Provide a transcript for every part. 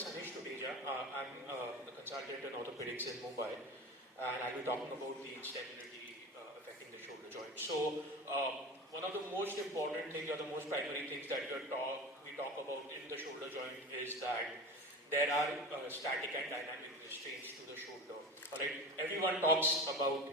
Sanesh Tuteja. I'm a consultant in Orthopaedics in Mumbai, and I'll be talking about the instability affecting the shoulder joint. So, one of the most important things, or the most primary things that we talk about in the shoulder joint is that there are static and dynamic restraints to the shoulder. All right. Everyone talks about.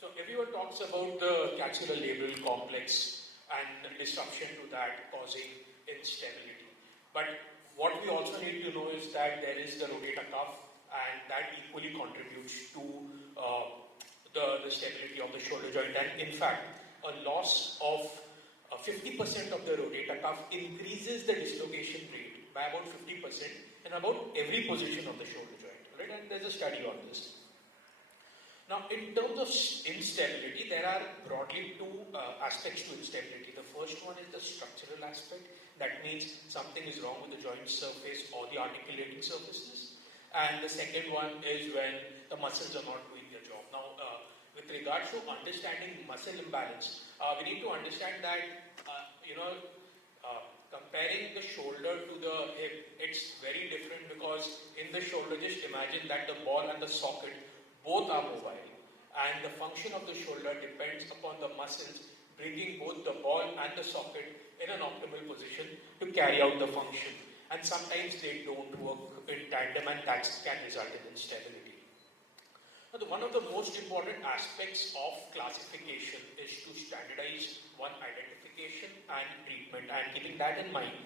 So everyone talks about the capsular-labral complex and disruption to that causing instability. But what we also need to know is that there is the rotator cuff, and that equally contributes to the stability of the shoulder joint. And in fact, a loss of 50% of the rotator cuff increases the dislocation rate by about 50% in about every position of the shoulder joint. Right? And there's a study on this. Now, in terms of instability, there are broadly two aspects to instability. The first one is the structural aspect. That means something is wrong with the joint surface or the articulating surfaces. And the second one is when the muscles are not doing their job. Now, with regards to understanding muscle imbalance, we need to understand that, comparing the shoulder to the hip, it's very different because in the shoulder, just imagine that the ball and the socket both are mobile, and the function of the shoulder depends upon the muscles bringing both the ball and the socket in an optimal position to carry out the function. And sometimes they don't work in tandem, and that can result in instability. Now, one of the most important aspects of classification is to standardize one identification and treatment. And keeping that in mind,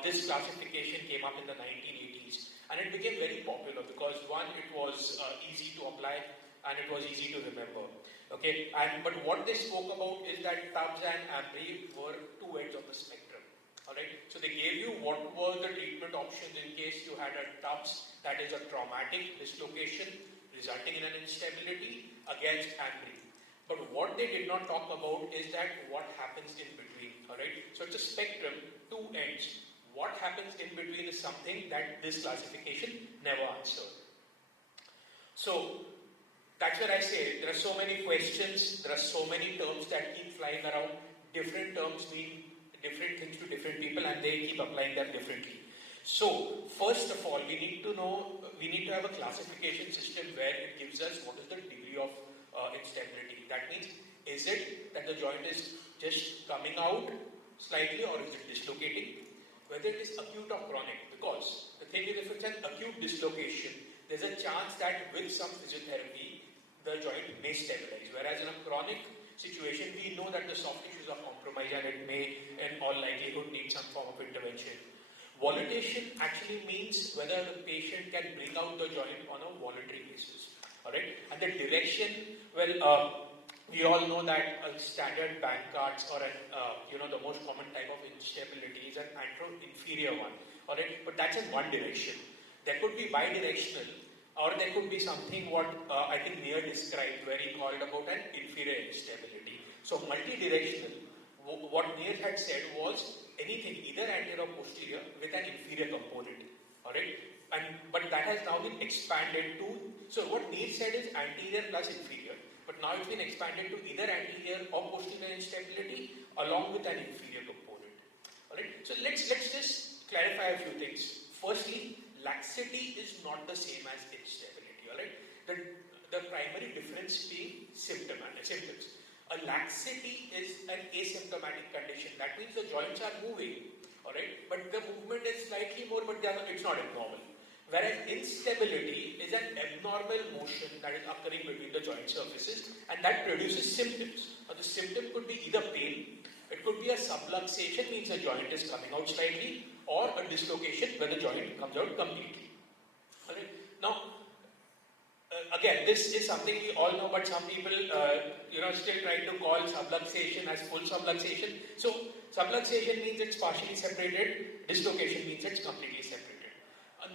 this classification came up in the 1980s. And it became very popular because one, it was easy to apply and it was easy to remember. Okay, but what they spoke about is that Tubbs and Ambry were two ends of the spectrum. Alright, so they gave you what were the treatment options in case you had a Tubbs, that is a traumatic dislocation resulting in an instability, against Ambry. But what they did not talk about is that what happens in between. Alright, so it's a spectrum, two ends. What happens in between is something that this classification never answered. So, that's where I say there are so many questions, there are so many terms that keep flying around. Different terms mean different things to different people, and they keep applying them differently. So, first of all, we need to have a classification system where it gives us what is the degree of instability. That means, is it that the joint is just coming out slightly, or is it dislocating? Whether it is acute or chronic, because the thing is, if it's an acute dislocation, there's a chance that with some physiotherapy, the joint may stabilize. Whereas in a chronic situation, we know that the soft tissues are compromised and it may, in all likelihood, need some form of intervention. Volutation actually means whether the patient can bring out the joint on a voluntary basis. Alright? And the direction, well, we all know that a standard bank cards or the most common type of instability is an antero-inferior one. Alright, but that's in one direction. There could be bidirectional, or there could be something what I think Neer described, where he called about an inferior instability. So multi-directional, what Neer had said was anything either anterior or posterior with an inferior component. Alright, but that has now been expanded to. So what Neer said is anterior plus inferior. But now it's been expanded to either anterior or posterior instability along with an inferior component. Alright, so let's just clarify a few things. Firstly, laxity is not the same as instability. Alright, the primary difference being symptoms. A laxity is an asymptomatic condition. That means the joints are moving. Alright, but the movement is slightly more, but it's not abnormal. Whereas instability is an abnormal motion that is occurring between the joint surfaces, and that produces symptoms. Now, the symptom could be either pain, it could be a subluxation, means the joint is coming out slightly, or a dislocation where the joint comes out completely. Alright. Now, again, this is something we all know, but some people, still try to call subluxation as full subluxation. So, subluxation means it's partially separated, dislocation means it's completely separated.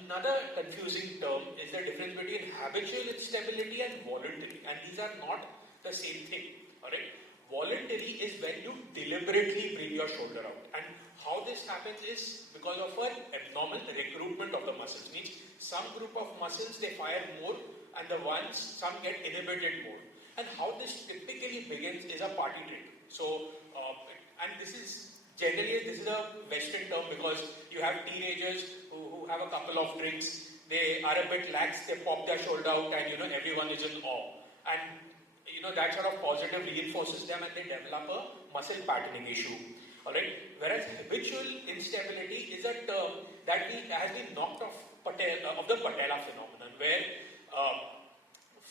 Another confusing term is the difference between habitual instability and voluntary, and these are not the same thing. Alright, voluntary is when you deliberately bring your shoulder out, and how this happens is because of an abnormal recruitment of the muscles. Means some group of muscles they fire more, and some get inhibited more. And how this typically begins is a party trick. So, and this is Generally, this is a Western term because you have teenagers who have a couple of drinks, they are a bit lax, they pop their shoulder out and everyone is in awe. And that sort of positive reinforces them and they develop a muscle patterning issue. Alright? Whereas habitual instability is a term that has been knocked off of the patella phenomenon, where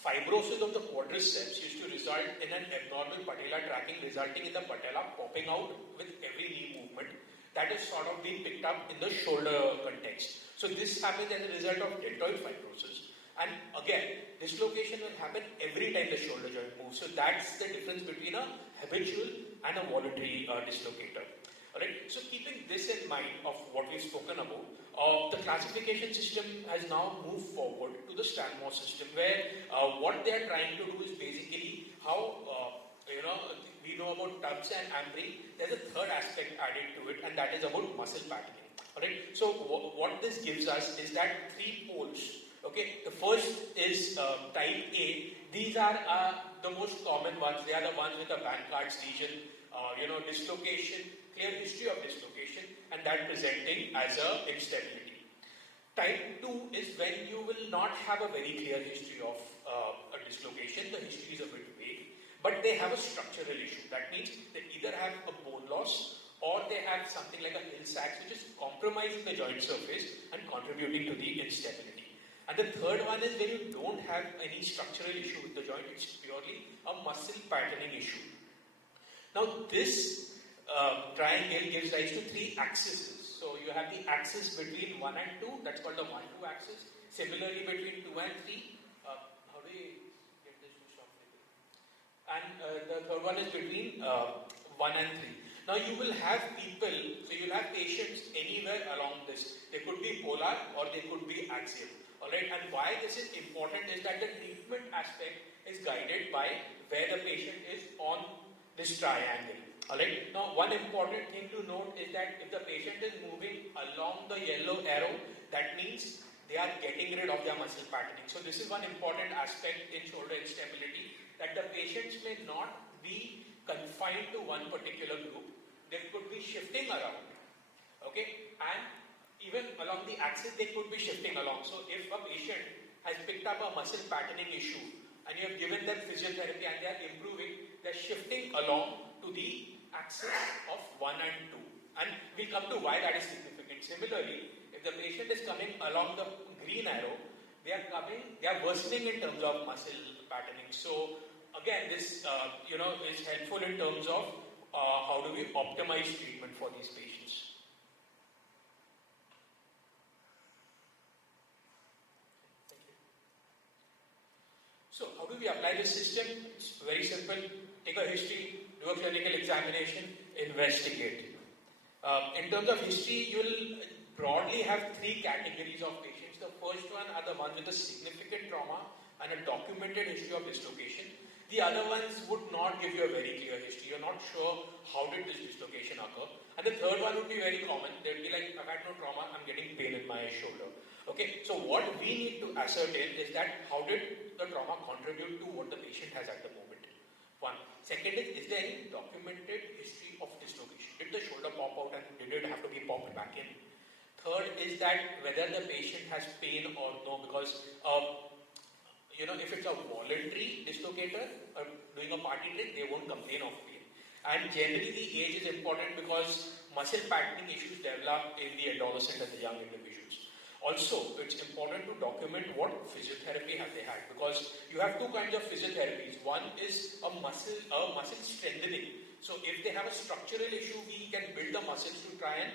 fibrosis of the quadriceps used to result in an abnormal patella tracking, resulting in the patella popping out with every knee movement. That is sort of being picked up in the shoulder context. So this happens as a result of deltoid fibrosis. And again, dislocation will happen every time the shoulder joint moves. So that's the difference between a habitual and a voluntary dislocator. Alright, so keeping this in mind of what we've spoken about, the classification system has now moved forward to the Stanmore system, where what they are trying to do is basically how, we know about Tubbs and Ambry. There's a third aspect added to it, and that is about muscle patterning. Alright, so what this gives us is that three poles. Okay, the first is type A. These are the most common ones. They are the ones with a Bankard's lesion, dislocation, clear history of dislocation, and that presenting as a instability. Type 2 is when you will not have a very clear history of a dislocation. The history is a bit vague, but they have a structural issue. That means they either have a bone loss or they have something like a Hill Sachs, which is compromising the joint surface and contributing to the instability. And the third one is when you don't have any structural issue with the joint, it's purely a muscle patterning issue. Now this triangle gives rise to three axes. So you have the axis between 1 and 2, that's called the 1-2 axis. Similarly between 2 and 3, how do we get this to stop? And the third one is between 1 and 3. Now you will have people, so you'll have patients anywhere along this. They could be polar or they could be axial. Alright, and why this is important is that the treatment aspect is guided by where the patient is on this triangle. Alright, now one important thing to note is that if the patient is moving along the yellow arrow, that means they are getting rid of their muscle patterning. So this is one important aspect in shoulder instability, that the patients may not be confined to one particular group. They could be shifting around. Okay, and even along the axis they could be shifting along. So if a patient has picked up a muscle patterning issue and you have given them physiotherapy and they are improving, they are shifting along to the axis of 1 and 2. And we'll come to why that is significant. Similarly, if the patient is coming along the green arrow, they are worsening in terms of muscle patterning. So again, this is helpful in terms of how do we optimize treatment for these patients. So how do we apply this system? It's very simple. Take a history, do a clinical examination, investigate. In terms of history, you will broadly have three categories of patients. The first one are the ones with a significant trauma and a documented history of dislocation. The other ones would not give you a very clear history. You're not sure how did this dislocation occur. And the third one would be very common. They'll be like, I've had no trauma, I'm getting pain in my shoulder. Okay, so what we need to ascertain is that how did the trauma contribute to what the patient has at the moment? One. Second is there any documented history of dislocation? Did the shoulder pop out and did it have to be popped back in? Third is that whether the patient has pain or no, because if it's a voluntary dislocator or doing a party trick, they won't complain of pain. And generally the age is important because muscle patterning issues develop in the adolescent and the young individuals. Also, it's important to document what physiotherapy have they had, because you have two kinds of physiotherapies. One is a muscle strengthening. So if they have a structural issue, we can build the muscles to try and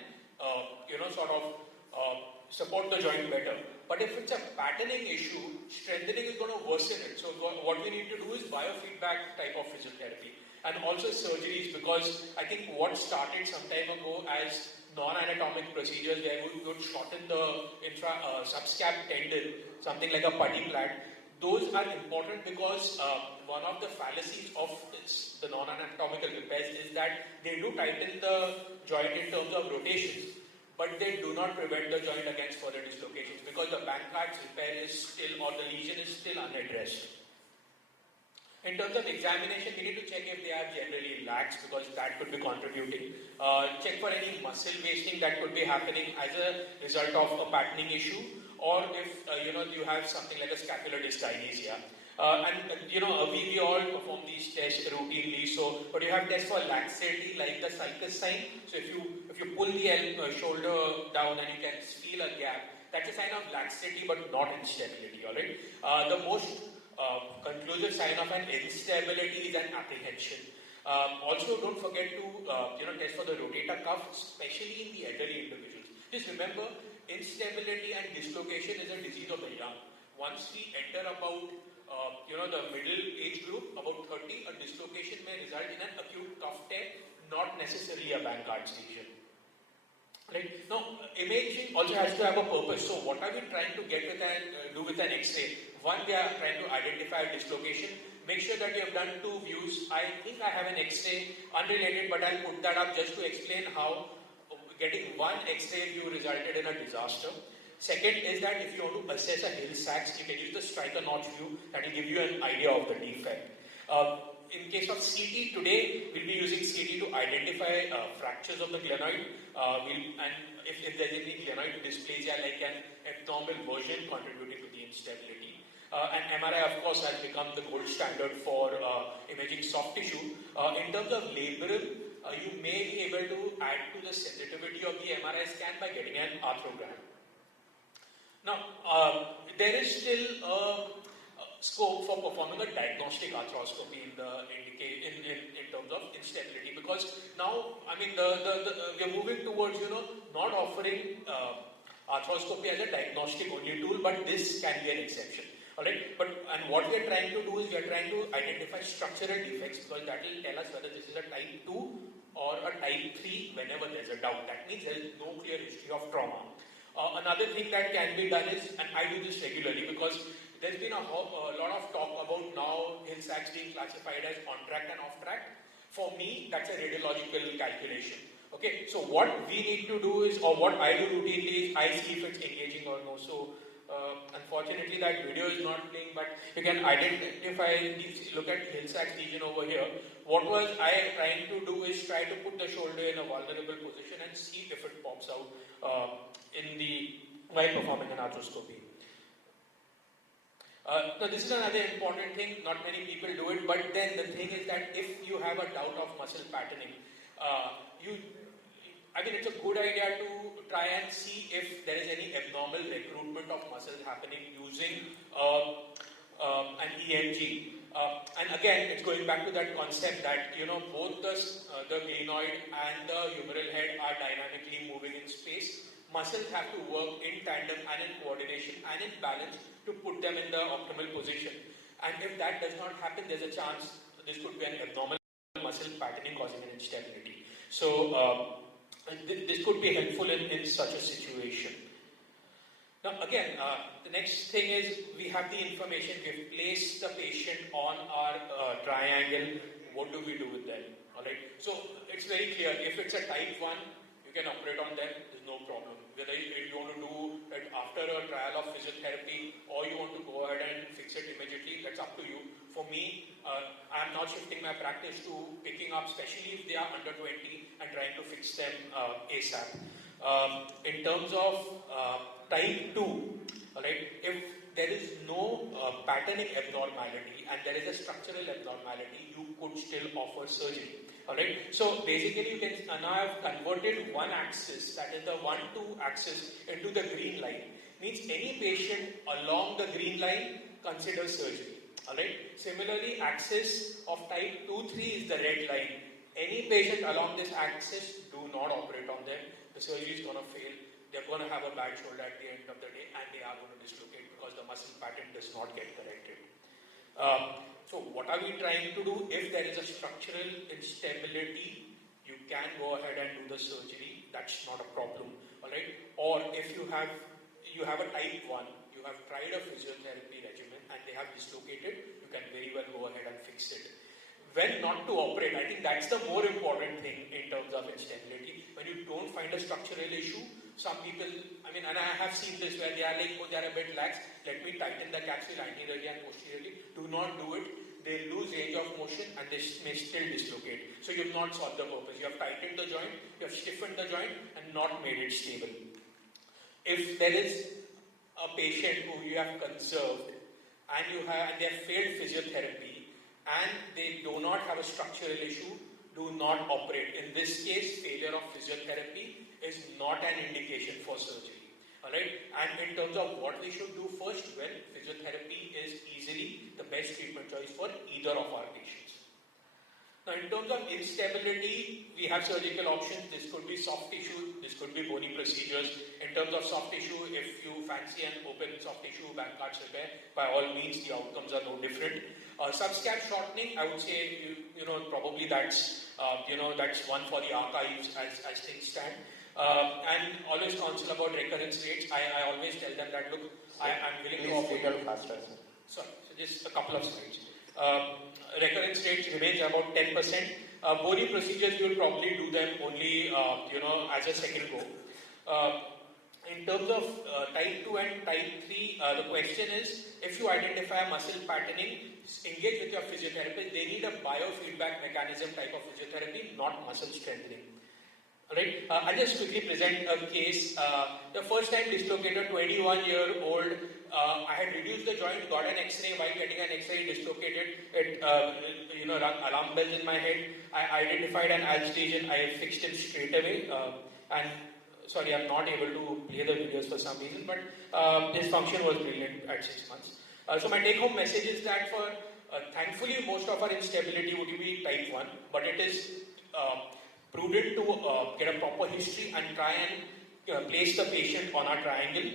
support the joint better. But if it's a patterning issue, strengthening is going to worsen it. So what we need to do is biofeedback type of physiotherapy. And also surgeries, because I think what started some time ago as non-anatomic procedures where we would shorten the subscap tendon, something like a putty plat. Those are important because one of the fallacies of the non-anatomical repairs is that they do tighten the joint in terms of rotations, but they do not prevent the joint against further dislocations because the Bankard's repair is still, or the lesion is still unaddressed. In terms of examination, we need to check if they are generally lax because that could be contributing. Check for any muscle wasting that could be happening as a result of a patterning issue, or if you have something like a scapular dyskinesia. We all perform these tests routinely. So, but you have tests for laxity like the sulcus sign. So if you pull the shoulder down and you can feel a gap, that's a sign of laxity but not instability. All right. The most conclusive sign of an instability is an apprehension. Also, don't forget to test for the rotator cuff, especially in the elderly individuals. Just remember, instability and dislocation is a disease of the young. Once we enter about the middle age group, about 30, a dislocation may result in an acute cuff tear, not necessarily a Bankard's lesion. Right. Now, imaging also has to have a purpose. So, what are we trying to get with do with an X-ray? One, we are trying to identify a dislocation. Make sure that you have done 2 views. I think I have an X-ray unrelated, but I'll put that up just to explain how getting one X-ray view resulted in a disaster. Second is that if you want to assess a Hill-Sachs, you can use the striker notch view that will give you an idea of the defect. In case of CT, today we'll be using CT to identify fractures of the glenoid, and if there's any glenoid dysplasia like an abnormal version contributing to the instability. And MRI, of course, has become the gold standard for imaging soft tissue. In terms of labrum, you may be able to add to the sensitivity of the MRI scan by getting an arthrogram. Now, there is still a scope for performing a diagnostic arthroscopy in terms of instability, because now, I mean, we are moving towards not offering arthroscopy as a diagnostic only tool, but this can be an exception. Alright, and what we are trying to do is we are trying to identify structural defects, because that will tell us whether this is a type 2 or a type 3 whenever there's a doubt. That means there is no clear history of trauma. Another thing that can be done is, and I do this regularly because there's been a lot of talk about now Hill-Sachs being classified as on track and off track. For me, that's a radiological calculation. Okay, so what we need to do is, or what I do routinely is, I see if it's engaging or no. So, unfortunately, that video is not playing, but you can identify, look at Hill-Sachs lesion over here. What was I trying to do is try to put the shoulder in a vulnerable position and see if it pops out while performing an arthroscopy. Now, this is another important thing. Not many people do it, but then the thing is that if you have a doubt of muscle patterning, it's a good idea to try and see if there is any abnormal recruitment of muscles happening using an EMG. And again, it's going back to that concept that both the glenoid and the humeral head are dynamically moving in space. Muscles have to work in tandem and in coordination and in balance to put them in the optimal position. And if that does not happen, there's a chance this could be an abnormal muscle patterning causing an instability. So this could be helpful in such a situation. Now again, the next thing is we have the information, we've placed the patient on our triangle. What do we do with them? Alright, so it's very clear. If it's a type 1, you can operate on them, there's no problem. Whether you want to do it after a trial of physiotherapy or you want to go ahead and fix it immediately, that's up to you. For me, I'm not shifting my practice to picking up, especially if they are under 20, and trying to fix them ASAP. In terms of type 2, right, if there is no patterning abnormality and there is a structural abnormality, you could still offer surgery. Alright, so basically you can now have converted one axis, that is the 1-2 axis, into the green line. Means any patient along the green line, consider surgery. Alright, similarly axis of type 2-3 is the red line. Any patient along this axis, do not operate on them. The surgery is going to fail. They're going to have a bad shoulder at the end of the day and they are going to dislocate because the muscle pattern does not get corrected. So what are we trying to do? If there is a structural instability, you can go ahead and do the surgery. That's not a problem. Alright? Or if you have a type 1, you have tried a physiotherapy regimen and they have dislocated, you can very well go ahead and fix it. When not to operate, I think that's the more important thing in terms of instability. When you don't find a structural issue, some people, and I have seen this where they are like, oh, they are a bit lax, let me tighten the capsule anteriorly and posteriorly. Do not do it. they lose range of motion and they may still dislocate. So you have not solved the purpose. You have tightened the joint, you have stiffened the joint and not made it stable. If there is a patient who you have conserved and they have failed physiotherapy and they do not have a structural issue, do not operate. In this case, failure of physiotherapy is not an indication for surgery. Alright, and in terms of what we should do first, well, physiotherapy is easily the best treatment choice for either of our patients. Now, in terms of instability, we have surgical options. This could be soft tissue, this could be bony procedures. In terms of soft tissue, if you fancy an open soft tissue Bankart repair, by all means, the outcomes are no different. Subscap shortening, I would say, probably that's one for the archives as things stand. And always counsel about recurrence rates. I always tell them that, look, I'm willing to offer you faster. Sorry, so just a couple of slides. Recurrence rates remains about 10%. Bony procedures, you'll probably do them only, as a second go. In terms of type 2 and type 3, the question is, if you identify muscle patterning, engage with your physiotherapist. They need a biofeedback mechanism type of physiotherapy, not muscle strengthening. Alright, I'll just quickly present a case. The first time dislocated, 21-year-old, I had reduced the joint, got an X-ray. While getting an X-ray, dislocated. It rang alarm bells in my head. I identified an Alz lesion. I fixed him straight away. And sorry, I'm not able to play the videos for some reason, but his function was brilliant at 6 months. So my take-home message is that for thankfully most of our instability would be type 1, but it is prudent to get a proper history and try and place the patient on our triangle,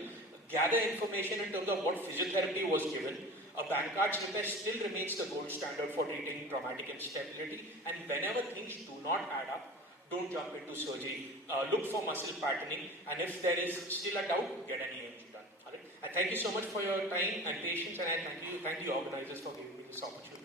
gather information in terms of what physiotherapy was given. A Bankart repair still remains the gold standard for treating traumatic instability, and whenever things do not add up, don't jump into surgery. Look for muscle patterning, and if there is still a doubt, get an EMG done. All right? And thank you so much for your time and patience, and I thank the organizers for giving me this opportunity.